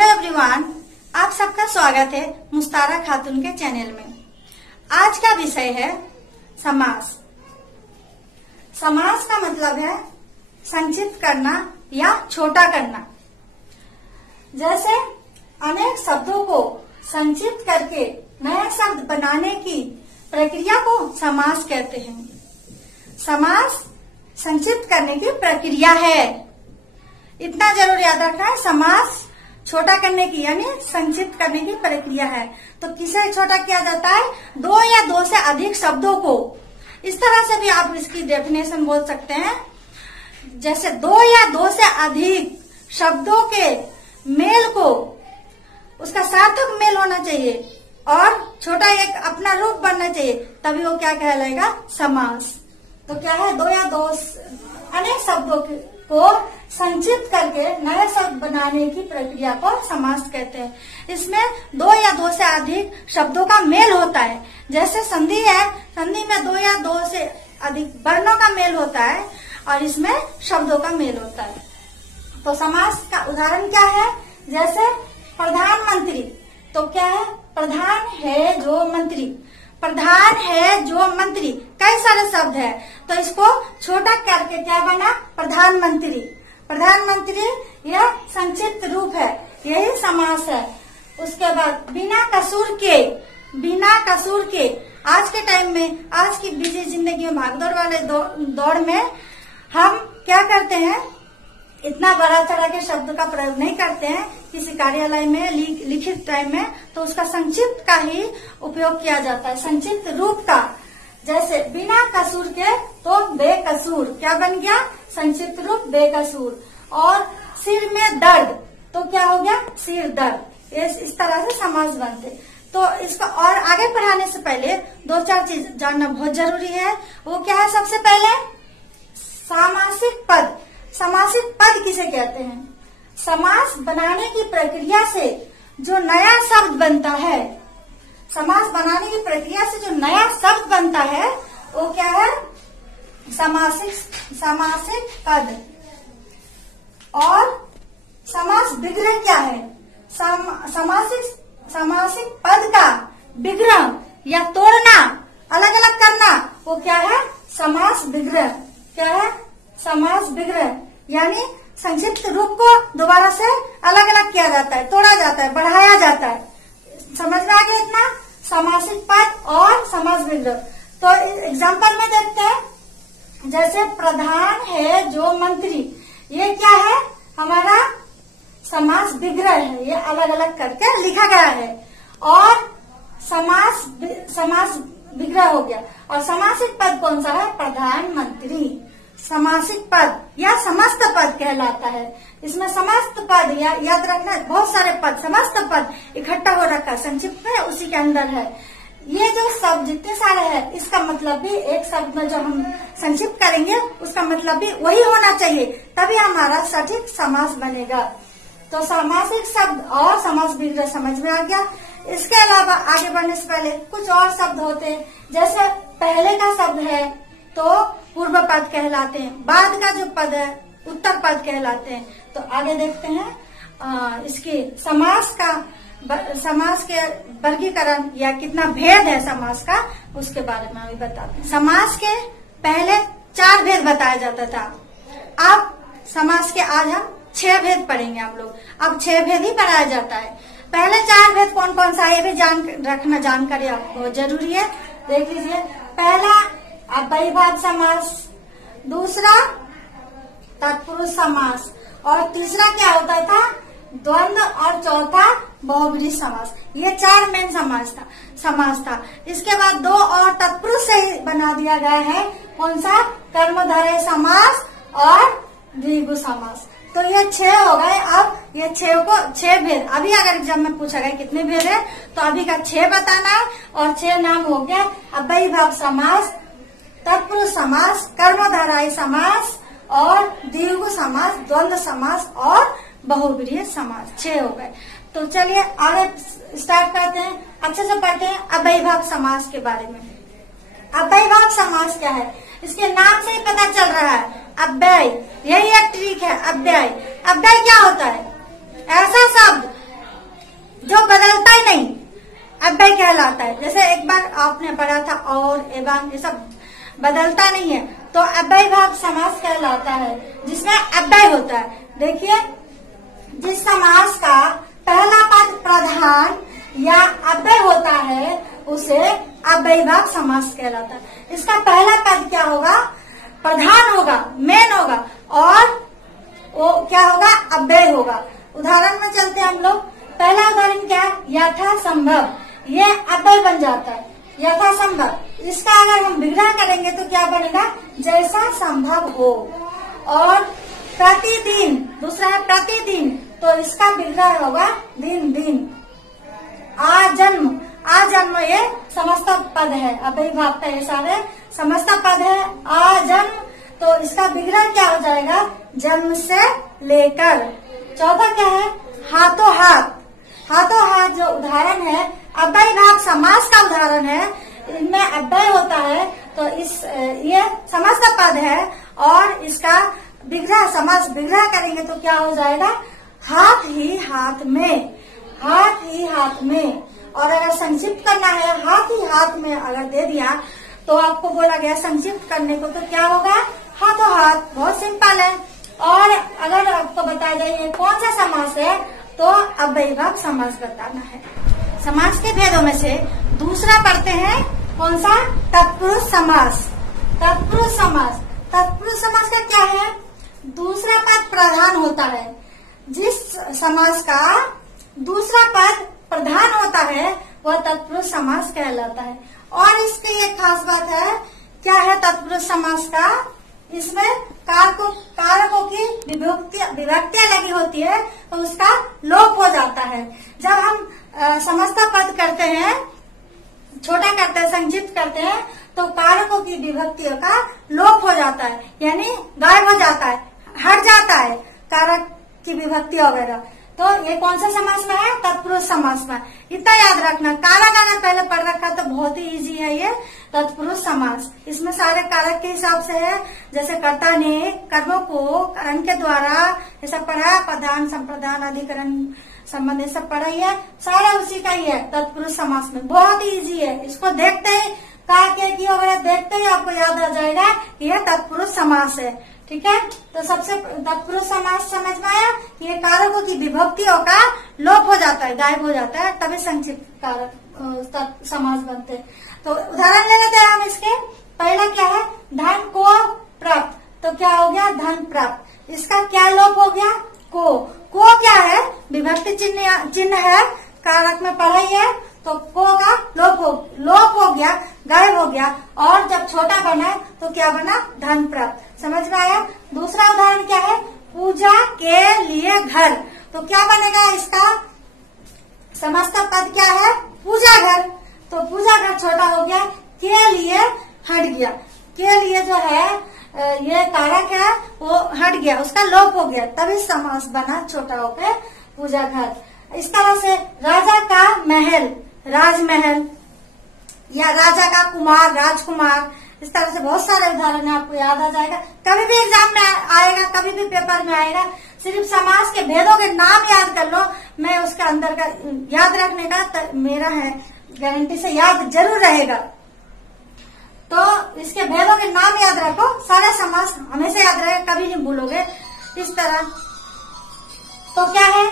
Hello everyone, आप सबका स्वागत है मुस्तारा खातून के चैनल में। आज का विषय है समास। समास का मतलब है संक्षिप्त करना या छोटा करना। जैसे अनेक शब्दों को संक्षिप्त करके नया शब्द बनाने की प्रक्रिया को समास कहते हैं। समास संक्षिप्त करने की प्रक्रिया है, इतना जरूर याद रखना है। समास छोटा करने की यानी संक्षिप्त करने की प्रक्रिया है। तो किसे छोटा किया जाता है? दो या दो से अधिक शब्दों को। इस तरह से भी आप इसकी डेफिनेशन बोल सकते हैं, जैसे दो या दो से अधिक शब्दों के मेल को, उसका सार्थक मेल होना चाहिए और छोटा एक अपना रूप बनना चाहिए, तभी वो क्या कहलाएगा? समास। तो क्या है? दो या दो अनेक शब्दों को संक्षिप्त करके नए शब्द बनाने की प्रक्रिया को समास कहते हैं। इसमें दो या दो से अधिक शब्दों का मेल होता है। जैसे संधि है, संधि में दो या दो से अधिक वर्णों का मेल होता है और इसमें शब्दों का मेल होता है। तो समास का उदाहरण क्या है? जैसे प्रधानमंत्री। तो क्या है? प्रधान है जो मंत्री, प्रधान है जो मंत्री, कई सारे शब्द है, तो इसको छोटा करके क्या बना? प्रधानमंत्री। प्रधानमंत्री यह संक्षिप्त रूप है, यही समास है। उसके बाद बिना कसूर के, बिना कसूर के। आज के टाइम में, आज की बिजी जिंदगी में, भागदौड़ वाले दौड़ में हम क्या करते हैं? इतना बड़ा तरह के शब्द का प्रयोग नहीं करते हैं। किसी कार्यालय में लिखित टाइम में तो उसका संक्षिप्त का ही उपयोग किया जाता है, संक्षिप्त रूप का। जैसे बिना कसूर के तो बेकसूर, क्या बन गया? संक्षिप्त रूप बेकसूर। और सिर में दर्द, तो क्या हो गया? सिर दर्द। इस तरह से समास बनते। तो इसका और आगे बढ़ाने से पहले दो चार चीज जानना बहुत जरूरी है। वो क्या है? सबसे पहले सामासिक पद। समासिक पद किसे कहते हैं? समास बनाने की प्रक्रिया से जो नया शब्द बनता है, समास बनाने की प्रक्रिया से जो नया शब्द बनता है वो क्या है? समासिक पद। और समास विग्रह क्या है? समासिक पद का विग्रह या तोड़ना, अलग अलग करना, वो क्या है? समास विग्रह। क्या है? समास विग्रह यानी संक्षिप्त रूप को दोबारा से अलग अलग किया जाता है, तोड़ा जाता है, बढ़ाया जाता है। समझ में आ गया इतना? समासिक पद और समास विग्रह। तो एग्जाम्पल में देखते हैं। जैसे प्रधान है जो मंत्री, ये क्या है? हमारा समास विग्रह है, ये अलग अलग करके लिखा गया है। और समास विग्रह हो गया। और समासिक पद कौन सा है? प्रधानमंत्री। समासिक पद या समस्त पद कहलाता है। इसमें समस्त पद याद रखना, बहुत सारे पद, समस्त पद इकट्ठा हो रखा है, संक्षिप्त में उसी के अंदर है। ये जो शब्द जितने सारे हैं, इसका मतलब भी एक शब्द में जो हम संक्षिप्त करेंगे उसका मतलब भी वही होना चाहिए, तभी हमारा सटीक समास बनेगा। तो समासिक शब्द और समास विग्रह समझ में आ गया। इसके अलावा आगे बढ़ने से पहले कुछ और शब्द होते हैं। जैसे पहले का शब्द है तो पूर्व पद कहलाते हैं, बाद का जो पद है उत्तर पद कहलाते हैं। तो आगे देखते हैं इसके समास के वर्गीकरण या कितना भेद है समास का, उसके बारे में अभी बताते हैं। समास के पहले 4 भेद बताया जाता था। अब समास के आज हम 6 भेद पढ़ेंगे आप लोग। अब 6 भेद ही पढ़ाया जाता है। पहले 4 भेद कौन कौन सा है ये भी रखना, जानकारी आपको बहुत जरूरी है। देख लीजिए। पहला अव्ययीभाव समास, दूसरा तत्पुरुष समास, और तीसरा क्या होता था? द्वंद्व, और चौथा बहुब्रीहि समास। ये 4 मेन समास था। इसके बाद 2 और तत्पुरुष से ही बना दिया गया है। कौन सा? कर्मधारय समास और द्विगु समास। तो ये 6 हो गए। अब ये 6 भेद, अभी अगर एग्जाम में पूछा गया कितने भेद है तो अभी का 6 बताना है। और 6 नाम हो गया अव्ययीभाव समास, तत्पुरुष समास, कर्मधारय समास और द्विगु समास, द्वंद्व समास और बहुब्रीहि समास। 6 हो गए। तो चलिए आगे स्टार्ट करते हैं, अच्छे से पढ़ते हैं अव्ययीभाव समास के बारे में। अव्ययीभाव समास क्या है? इसके नाम से ही पता चल रहा है, अव्यय, यही एक ट्रिक है। अव्यय क्या होता है? ऐसा शब्द कहलाता है। जैसे एक बार आपने पढ़ा था और, एवं, ये सब बदलता नहीं है, तो अव्ययी भाव समास कहलाता है, जिसमें अव्यय होता है। देखिए, जिस समास का पहला पद प्रधान या अव्यय होता है उसे अव्ययी भाव समास कहलाता है। इसका पहला पद क्या होगा? प्रधान होगा, मेन होगा, और वो क्या होगा? अव्यय होगा। उदाहरण में चलते हैं हम लोग। पहला उदाहरण क्या है? यथा संभव, ये अव्यय बन जाता है, यथा संभव। इसका अगर हम विग्रह करेंगे तो क्या बनेगा? जैसा संभव हो। और प्रतिदिन, दूसरा है प्रतिदिन, तो इसका विग्रह होगा दिन दिन। आजन्म, आजन्म ये समस्त पद है, अव्ययी भाव का ये सारे समस्त पद है। आजन्म, तो इसका विग्रह क्या हो जाएगा? जन्म से लेकर। चौथा क्या है? हाथों हाथ, हाथों हाथ जो उदाहरण है अव्ययी भाव समास का उदाहरण है, इनमें अव्यय होता है, तो ये समस्त पद है और इसका विग्रह, समास विग्रह करेंगे तो क्या हो जाएगा? हाथ ही हाथ में, हाथ ही हाथ में। और अगर संक्षिप्त करना है, हाथ ही हाथ में अगर दे दिया तो आपको बोला गया संक्षिप्त करने को, तो क्या होगा? हाथों हाथ। बहुत सिंपल है। और अगर आपको बताया जाए ये कौन सा समास है, तो अव्ययी भाव समास बताना है। समास के भेदों में से दूसरा पढ़ते हैं, कौन सा? तत्पुरुष समास। तत्पुरुष समास, तत्पुरुष समास का क्या है? दूसरा पद प्रधान होता है। जिस समास का दूसरा पद प्रधान होता है वह तत्पुरुष समास कहलाता है। और इसकी एक खास बात है, क्या है तत्पुरुष समास का? इसमें कारकों की विभक्तियां लगी होती है, तो उसका लोप हो जाता है। जब हम समस्त पद करते हैं, छोटा करते हैं, संक्षिप्त करते हैं, तो कारकों की विभक्तियों का लोप हो जाता है, यानी गायब हो जाता है, हट जाता है कारक की विभक्ति वगैरह। तो ये कौन सा समास में है? तत्पुरुष समास में। इतना याद रखना। कारक अगर पहले पढ़ रखा तो बहुत ही इजी है ये तत्पुरुष समास। इसमें सारे कारक के हिसाब से है, जैसे कर्ता ने कर्मों को करण के द्वारा ये सब पढ़ा, प्रधान, संप्रदान, अधिकरण, संबंध, ये सब पढ़ा ही है, सारा उसी का ही है तत्पुरुष समास में। बहुत ही इजी है। इसको देखते ही की वगैरह देखते ही आपको याद आ जाएगा कि यह तत्पुरुष समास है। ठीक है, तो सबसे तत्पुरुष समास समझ में आया कि ये कारकों की विभक्तियों का लोप हो जाता है, गायब हो जाता है, तभी संक्षिप्त कारक समास बनते हैं। तो उदाहरण ले लेते हैं हम इसके। पहला क्या है? धन को प्राप्त, तो क्या हो गया? धन प्राप्त। इसका क्या लोप हो गया? को क्या है? विभक्ति चिन्ह है, कारक में पढ़ा ही है, तो को का लोप हो गया, गायब हो गया। और जब छोटा बना तो क्या बना? धन प्राप्त। समझ में आया? दूसरा उदाहरण क्या है? पूजा के लिए घर, तो क्या बनेगा इसका? समस्त पद क्या है? पूजा घर, तो पूजा घर छोटा हो गया, के लिए हट गया। के लिए जो है ये कारक है वो हट गया, उसका लोप हो गया, तभी समास बना छोटा होकर पूजा घर। इस तरह से राजा का महल, राजमहल, या राजा का कुमार, राजकुमार, इस तरह से बहुत सारे उदाहरण आपको याद आ जाएगा। कभी भी एग्जाम में आएगा, कभी भी पेपर में आएगा, सिर्फ समास के भेदों के नाम याद कर लो, मैं उसके अंदर का याद रखने का मेरा है, गारंटी से याद जरूर रहेगा। तो इसके भेदों के नाम याद रखो, सारे समास हमेशा याद रहेगा, कभी नहीं भूलोगे। इस तरह तो क्या है?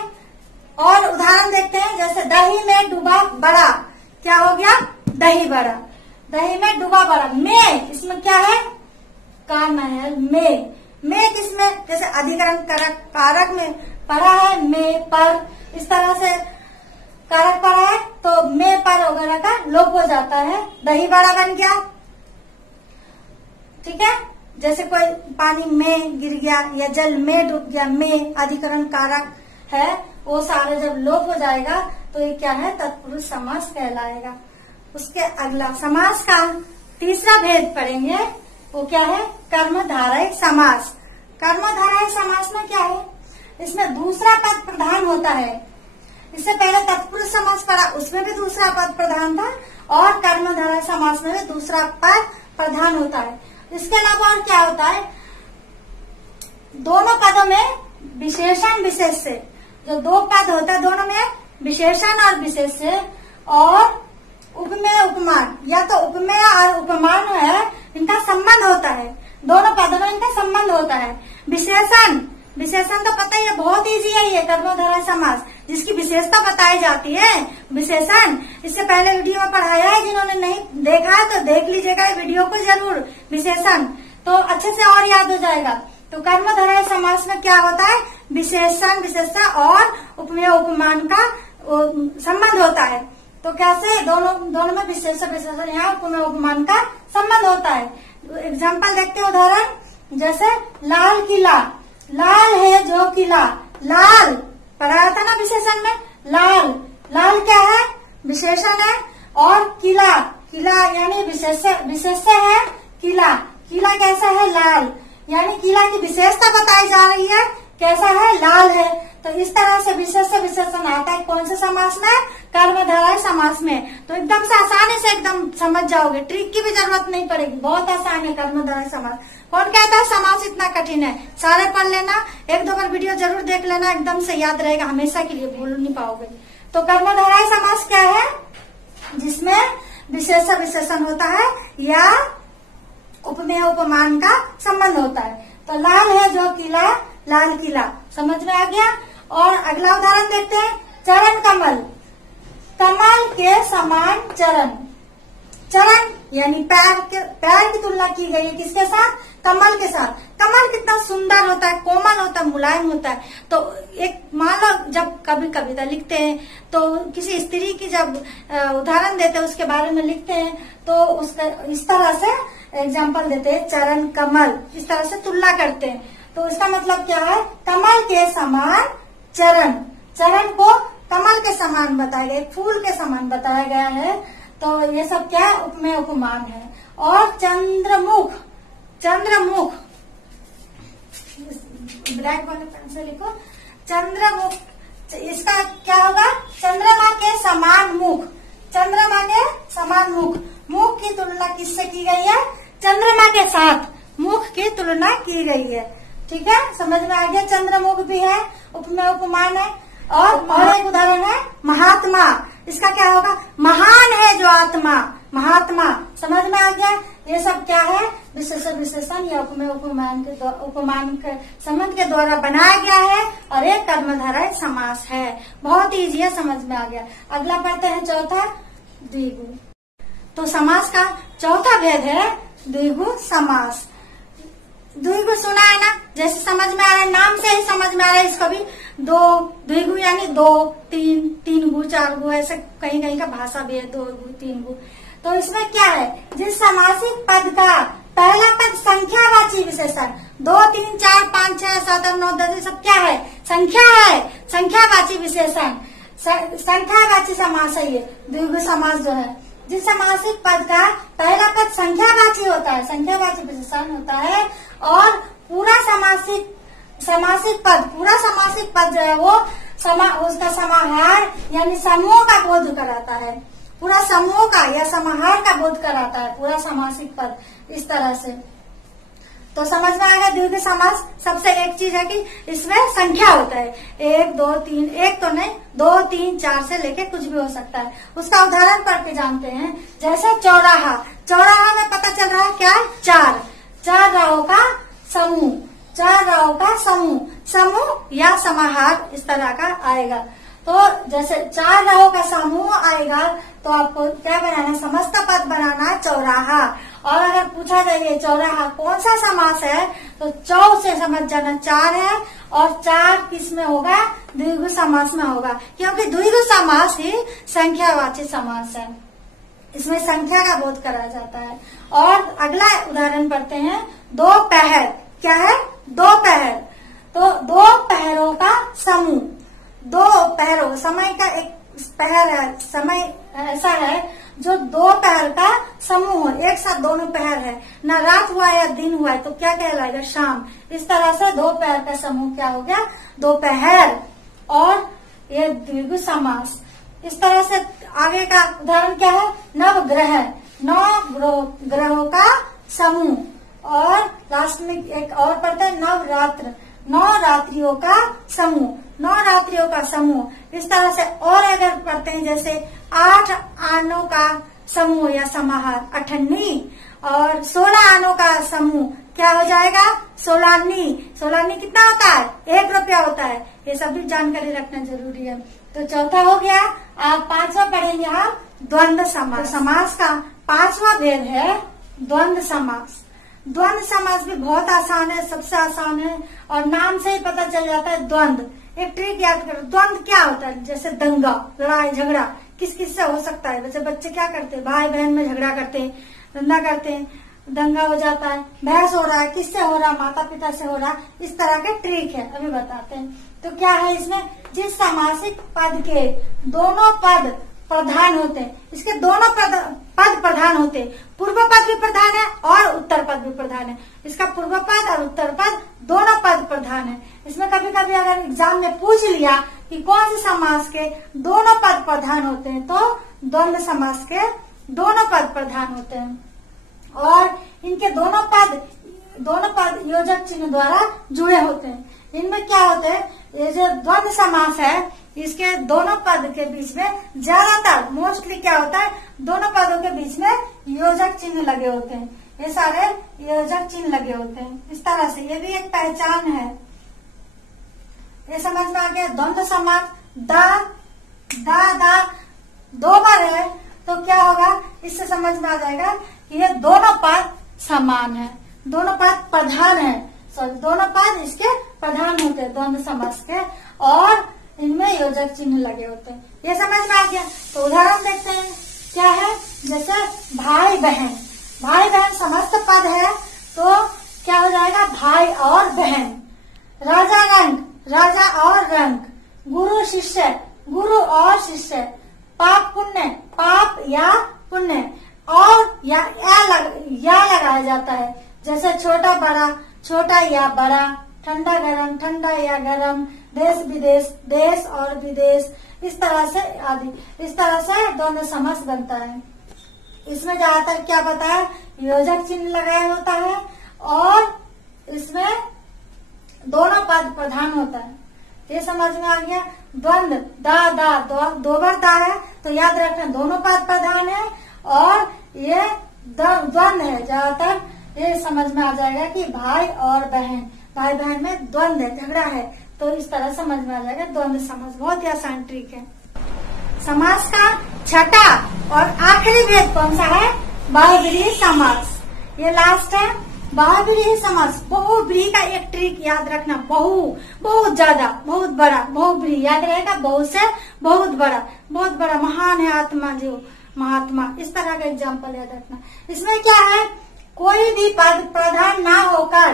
और उदाहरण देखते हैं, जैसे दही में डूबा बड़ा, क्या हो गया? दही बड़ा। दही में डूबा बड़ा। में, इसमें क्या है? का महल। में किसमें? जैसे अधिकरण कारक में पढ़ा है, में पर, इस तरह से कारक पढ़ा है तो में पर वगैरह का लोप हो जाता है, दही बड़ा बन गया। ठीक है, जैसे कोई पानी में गिर गया या जल में डूब गया, में अधिकरण कारक है, वो सारे जब लोप हो जाएगा तो ये क्या है? तत्पुरुष समास कहलाएगा। उसके अगला समास का तीसरा भेद पढ़ेंगे, वो क्या है? कर्मधारय समास। कर्मधारय समास में क्या है? इसमें दूसरा पद प्रधान होता है। इससे पहले तत्पुरुष समास पढ़ा, उसमें भी दूसरा पद प्रधान था, और कर्मधारय समास में भी दूसरा पद प्रधान होता है। इसके अलावा और क्या होता है? दोनों पदों में विशेषण विशेष से, जो दो पद होता है दोनों में विशेषण और विशेष से, और उपमेय उपमान, या तो उपमेय और उपमान है, इनका संबंध होता है, दोनों पदों में इनका संबंध होता है। विशेषण, विशेषण तो पता ही है, बहुत इजी है ये कर्मधारय समास, जिसकी विशेषता बताई जाती है विशेषण। इससे पहले वीडियो में पढ़ाया है, जिन्होंने नहीं देखा है तो देख लीजिएगा वीडियो को जरूर, विशेषण तो अच्छे से और याद हो जाएगा। तो कर्मधारय समास में क्या होता है, विशेषण, विशेषता और उपमेय उपमान का संबंध होता है। तो कैसे, दोनों में विशेषण विशेषण यहाँ उपमेय उपमान का संबंध होता है। एग्जाम्पल देखते हैं, उदाहरण जैसे लाल किला, लाल है जो किला, लाल पढ़ाया था ना विशेषण में, लाल, लाल क्या है, विशेषण है, और किला, किला यानी विशेष्य है, किला, किला कैसा है, लाल, यानी किला की विशेषता बताई जा रही है, कैसा है, लाल है। तो इस तरह से विशेष्य विशेषण आता है कौन से समास में, कर्मधारय समास में। तो एकदम से आसानी से एकदम समझ जाओगे, ट्रिक की भी जरूरत नहीं पड़ेगी, बहुत आसान है कर्मधारय समास। कौन कहता है समास इतना कठिन है, सारे पढ़ लेना, एक दो बार वीडियो जरूर देख लेना, एकदम से याद रहेगा, हमेशा के लिए भूल नहीं पाओगे। तो कर्मधारय समास क्या है, जिसमें विशेष्य विशेषण होता है या उपमेय उपमान का संबंध होता है। तो लाल है जो किला, लाल किला, समझ में आ गया। और अगला उदाहरण देखते हैं, चरण कमल, कमल के समान चरण, चरण यानी पैर की तुलना की गई है किसके साथ, कमल के साथ। कमल कितना सुंदर होता है, कोमल होता है, मुलायम होता है। तो एक मान लो जब कभी कविता लिखते हैं तो किसी स्त्री की जब उदाहरण देते हैं, उसके बारे में लिखते हैं, तो उसका इस तरह से एग्जाम्पल देते हैं, चरण कमल, इस तरह से तुलना करते हैं। तो इसका मतलब क्या है, कमल के समान चरण, चरण को कमल के समान बताया गया, फूल के समान बताया गया है। तो ये सब क्या है, उपमेय उपमान है। और चंद्रमुख, चंद्रमुख ब्लैक वाले पेन से लिखो, चंद्रमुख, इसका क्या होगा, चंद्रमा के समान मुख, चंद्रमा के समान मुख, मुख की तुलना किससे की गई है, चंद्रमा के साथ मुख की तुलना की गई है। ठीक है, समझ में आ गया, चंद्रमुख भी है, उपमेय उपमान है। और एक उदाहरण है महात्मा, इसका क्या होगा, महान है जो आत्मा, महात्मा, समझ में आ गया। ये सब क्या है, विशेषण विशेषण या उपमेय उपमान के संबंध के द्वारा बनाया गया है, और एक कर्मधारय समास है। बहुत इजी है, समझ में आ गया। अगला पढ़ते हैं चौथा, द्विगु। तो समास का चौथा भेद है द्विगु समास। द्विगु सुना है ना, जैसे समझ में आ रहा है, नाम से ही समझ में आ रहा है, इसको भी दो, द्विगु यानी दो, तीन, तीन गु, चार गु, ऐसे कहीं कहीं का भाषा भी है, दो गु, तीन गु। तो इसमें क्या है, जिस समासिक पद का पहला पद संख्यावाची विशेषण, 2, 3, 4, 5, 6, 7, 8, 9, 10 सब क्या है, संख्या है, संख्यावाची विशेषण, संख्यावाची समास है ये द्विगु समास जो है। जिस समासिक पद का पहला पद संख्यावाची होता है, संख्यावाची विशेषण होता है, और पूरा समासिक पद जो है वो उसका समाहार यानी समूह का बोध कराता है, पूरा समूह का या समाहार का बोध कराता है पूरा समासिक पद, इस तरह से। तो समझ में आएगा, द्विगु समास सबसे एक चीज है कि इसमें संख्या होता है, 1, 2, 3, एक तो नहीं, 2, 3, 4 से लेके कुछ भी हो सकता है। उसका उदाहरण पढ़ के जानते हैं, जैसे चौराहा, चौराहा में पता चल रहा है क्या है, चार राहों का समूह, चार राहों का समूह, समूह या समाहार इस तरह का आएगा। तो जैसे 4 राहों का समूह आएगा तो आपको क्या बनाना, समस्त पद बनाना चौराहा। और अगर पूछा जाए चौराहा कौन सा समास है, तो चौ से समझ जाना 4 है, और 4 किस में होगा, द्विगु समास में होगा, क्योंकि द्विगु समास ही संख्यावाची समास है, इसमें संख्या का बोध करा जाता है। और अगला उदाहरण पढ़ते हैं, दोपहर, क्या है, दोपहर, तो 2 पहरों का समूह, 2 पहरों, समय का एक पहर है, समय ऐसा है जो 2 पहर का समूह हो, एक साथ दोनों पहर है, न रात हुआ या दिन हुआ है तो क्या कहलाएगा, शाम। इस तरह से 2 पहर का समूह क्या हो गया, दोपहर। और ये द्विगु समास। इस तरह से आगे का उदाहरण क्या है, नवग्रह, 9 ग्रहों का समूह। और लास्ट में एक और पढ़ते हैं, नवरात्र, 9 रात्रियों का समूह, 9 रात्रियों का समूह। इस तरह से और अगर पढ़ते हैं जैसे 8 आनों का समूह या समाहार अठन्नी, और 16 आनों का समूह क्या हो जाएगा, सोलानी। सोलानी कितना होता है, 1 रुपया होता है। ये सब भी जानकारी रखना जरूरी है। तो चौथा हो गया। आप 5वां पढ़ेंगे हम द्वंद्व समास। तो समास का 5वां भेद है द्वंद्व समास। द्वंद्व समास भी बहुत आसान है, सबसे आसान है, और नाम से ही पता चल जाता है द्वंद्व। एक ट्रिक याद करो, द्वंद्व क्या होता है, जैसे दंगा, लड़ाई झगड़ा किस किस से हो सकता है। वैसे बच्चे क्या करते हैं, भाई बहन में झगड़ा करते हैं, धंधा करते हैं, दंगा हो जाता है, बहस हो रहा है, किससे हो रहा, माता पिता से हो रहा, इस तरह के ट्रिक है, अभी बताते हैं। तो क्या है इसमें, जिस समासिक पद के दोनों पद प्रधान होते हैं, इसके दोनों पद प्रधान होते हैं, पूर्व पद भी प्रधान है और उत्तर पद भी प्रधान है। इसका पूर्व पद और उत्तर पद दोनों पद प्रधान है। इसमें कभी कभी अगर एग्जाम में पूछ लिया कि कौन से समास के दोनों पद प्रधान होते हैं, तो द्वंद्व समास के दोनों पद प्रधान होते हैं, और इनके दोनों पद योजक चिन्ह द्वारा जुड़े होते हैं। इनमें क्या होते हैं, ये जो द्वंद्व समास है, इसके दोनों पद के बीच में ज्यादातर मोस्टली क्या होता है, दोनों पदों के बीच में योजक चिन्ह लगे होते हैं। ये सारे योजक चिन्ह लगे होते हैं इस तरह से। ये भी एक पहचान है। ये समझ में आ गया। द्वंद्व समास दा 2 बार है, तो क्या होगा, इससे समझ में आ जाएगा कि ये दोनों पद समान है, दोनों पद प्रधान है, दोनों पद इसके प्रधान होते हैं द्वंद्व समास के, और इनमें योजक चिन्ह लगे होते हैं। ये समझ में आ गया। तो उदाहरण देखते हैं क्या है, जैसे भाई बहन समस्त पद है, तो क्या हो जाएगा, भाई और बहन। राजा और रंग, गुरु और शिष्य, पाप पुण्य, पाप या पुण्य, और या लगाया जाता है, जैसे छोटा बड़ा, छोटा या बड़ा, ठंडा गरम, ठंडा या गरम, देश विदेश, देश और विदेश, इस तरह से आदि। इस तरह से द्वंद्व समास बनता है। इसमें ज्यादातर क्या बताया, योजक चिन्ह लगाया होता है, और इसमें दोनों पद प्रधान होता है। ये समझ में आ गया। द्वंद्व दो बार दा है, तो याद रखना दोनों पद प्रधान है, और ये द्वंद्व है ज्यादातर। ये समझ में आ जाएगा कि भाई बहन में द्वंद्व है, झगड़ा है, तो इस तरह समझ में आ जाएगा द्वंद्व समास। बहुत ही आसान ट्रिक है। समास का छठा और आखिरी भेद कौन सा है, बहुव्रीहि समास। ये लास्ट है, बहुव्रीहि समास। बहुव्रीहि का एक ट्रिक याद रखना, बहुत ज्यादा, बहुत बड़ा, बहुव्रीहि याद रहेगा, बहुत से बहुत बड़ा, महान है आत्मा, जो महात्मा, इस तरह का एग्जाम्पल याद रखना। इसमें क्या है, कोई भी पद प्रधान ना होकर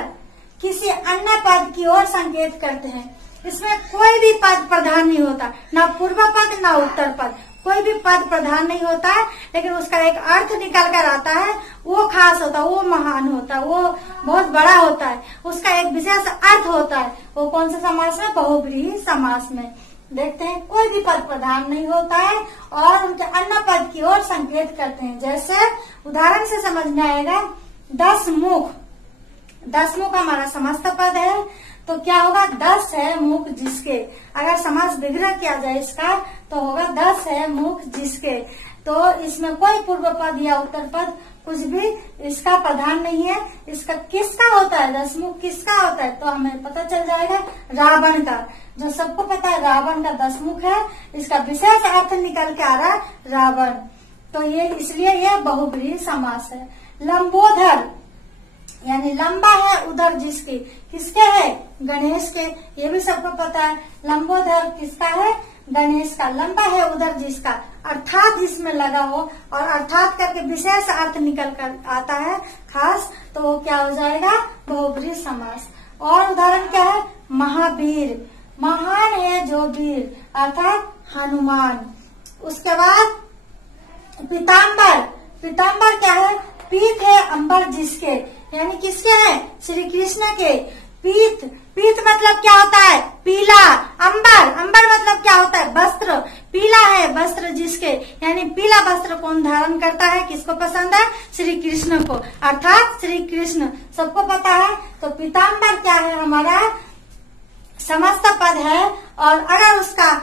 किसी अन्य पद की ओर संकेत करते हैं। इसमें कोई भी पद प्रधान नहीं होता, ना पूर्व पद ना उत्तर पद, कोई भी पद प्रधान नहीं होता है, लेकिन उसका एक अर्थ निकल कर आता है, वो खास होता है, वो महान होता है, वो बहुत बड़ा होता है, उसका एक विशेष अर्थ होता है। वो कौन सा समास में, बहुव्रीहि समास में। देखते हैं, कोई भी पद प्रधान नहीं होता है और उनके अन्य पद की ओर संकेत करते हैं। जैसे उदाहरण से समझ में आएगा, 10 मुख हमारा समस्त पद है, तो क्या होगा, 10 है मुख जिसके। अगर समास विग्रह किया जाए इसका, तो होगा 10 है मुख जिसके। तो इसमें कोई पूर्व पद या उत्तर पद कुछ भी इसका प्रधान नहीं है। इसका किसका होता है, 10 मुख किसका होता है, तो हमें पता चल जाएगा रावण का। जो सबको पता है रावण का 10 मुख है, इसका विशेष अर्थ निकल के आ रहा है रावण। तो ये इसलिए यह बहुव्रीहि समास है। लंबोदर यानी लंबा है उधर जिसके, किसके है, गणेश के। ये भी सबको पता है, लंबोदर किसका है, गणेश का। लंबा है उधर जिसका, अर्थात इसमें लगा हो, और अर्थात करके विशेष अर्थ निकल कर आता है खास, तो वो क्या हो जाएगा, बहुव्रीहि समास। और उदाहरण क्या है, महावीर, महान है जो वीर, अर्थात हनुमान। उसके बाद पीताम्बर क्या है, पीत है अंबर जिसके, यानी किसके है, श्री कृष्ण के। पीत मतलब क्या होता है, पीला। अंबर मतलब क्या होता है, वस्त्र। पीला है वस्त्र जिसके, यानी पीला वस्त्र कौन धारण करता है, किसको पसंद है, श्री कृष्ण को, अर्थात श्री कृष्ण सबको पता है। तो पीताम्बर क्या है हमारा, समस्त पद है और अगर उसका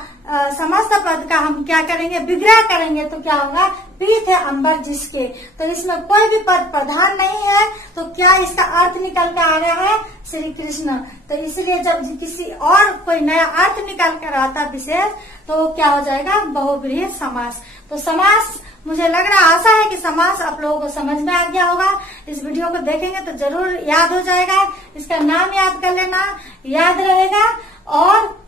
समस्त पद का हम क्या करेंगे, विग्रह करेंगे तो क्या होगा, पीठ है अंबर जिसके। तो इसमें कोई भी पद प्रधान नहीं है, तो क्या इसका अर्थ निकल कर आ रहा है, श्री कृष्ण। तो इसलिए जब किसी और कोई नया अर्थ निकल कर आता विशेष, तो क्या हो जाएगा, बहुव्रीहि समास। तो समास मुझे लग रहा, आशा है कि समास आप लोगों को समझ में आ गया होगा। इस वीडियो को देखेंगे तो जरूर याद हो जाएगा, इसका नाम याद कर लेना, याद रहेगा। और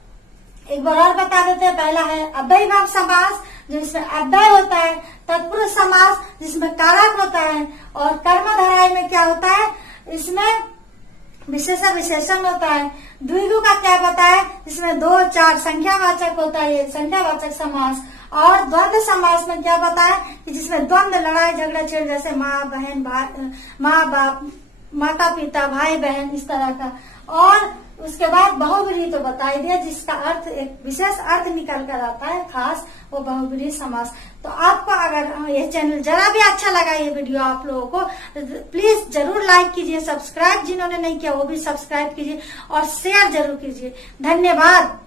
एक बार और बता देते हैं, पहला है अव्ययीभाव समास जिसमें अव्यय होता है, तत्पुरुष समास जिसमें कारक होता है, और कर्मधारय में क्या होता है, इसमें विशेषण विशेषण होता है। द्विगु का क्या पता है, इसमें 2 4 संख्यावाचक होता है, ये संख्यावाचक समास। और द्वंद्व समास में क्या पता है कि जिसमें द्वंद्व, लड़ाई झगड़ा छेड़, जैसे माँ बहन, माँ बाप, माता पिता, भाई बहन, इस तरह का। और उसके बाद बहुव्रीहि तो बता ही दिया, जिसका अर्थ एक विशेष अर्थ निकल कर आता है खास, वो बहुव्रीहि समास। तो आपको अगर ये चैनल जरा भी अच्छा लगा, ये वीडियो आप लोगों को, प्लीज जरूर लाइक कीजिए, सब्सक्राइब जिन्होंने नहीं किया वो भी सब्सक्राइब कीजिए और शेयर जरूर कीजिए। धन्यवाद।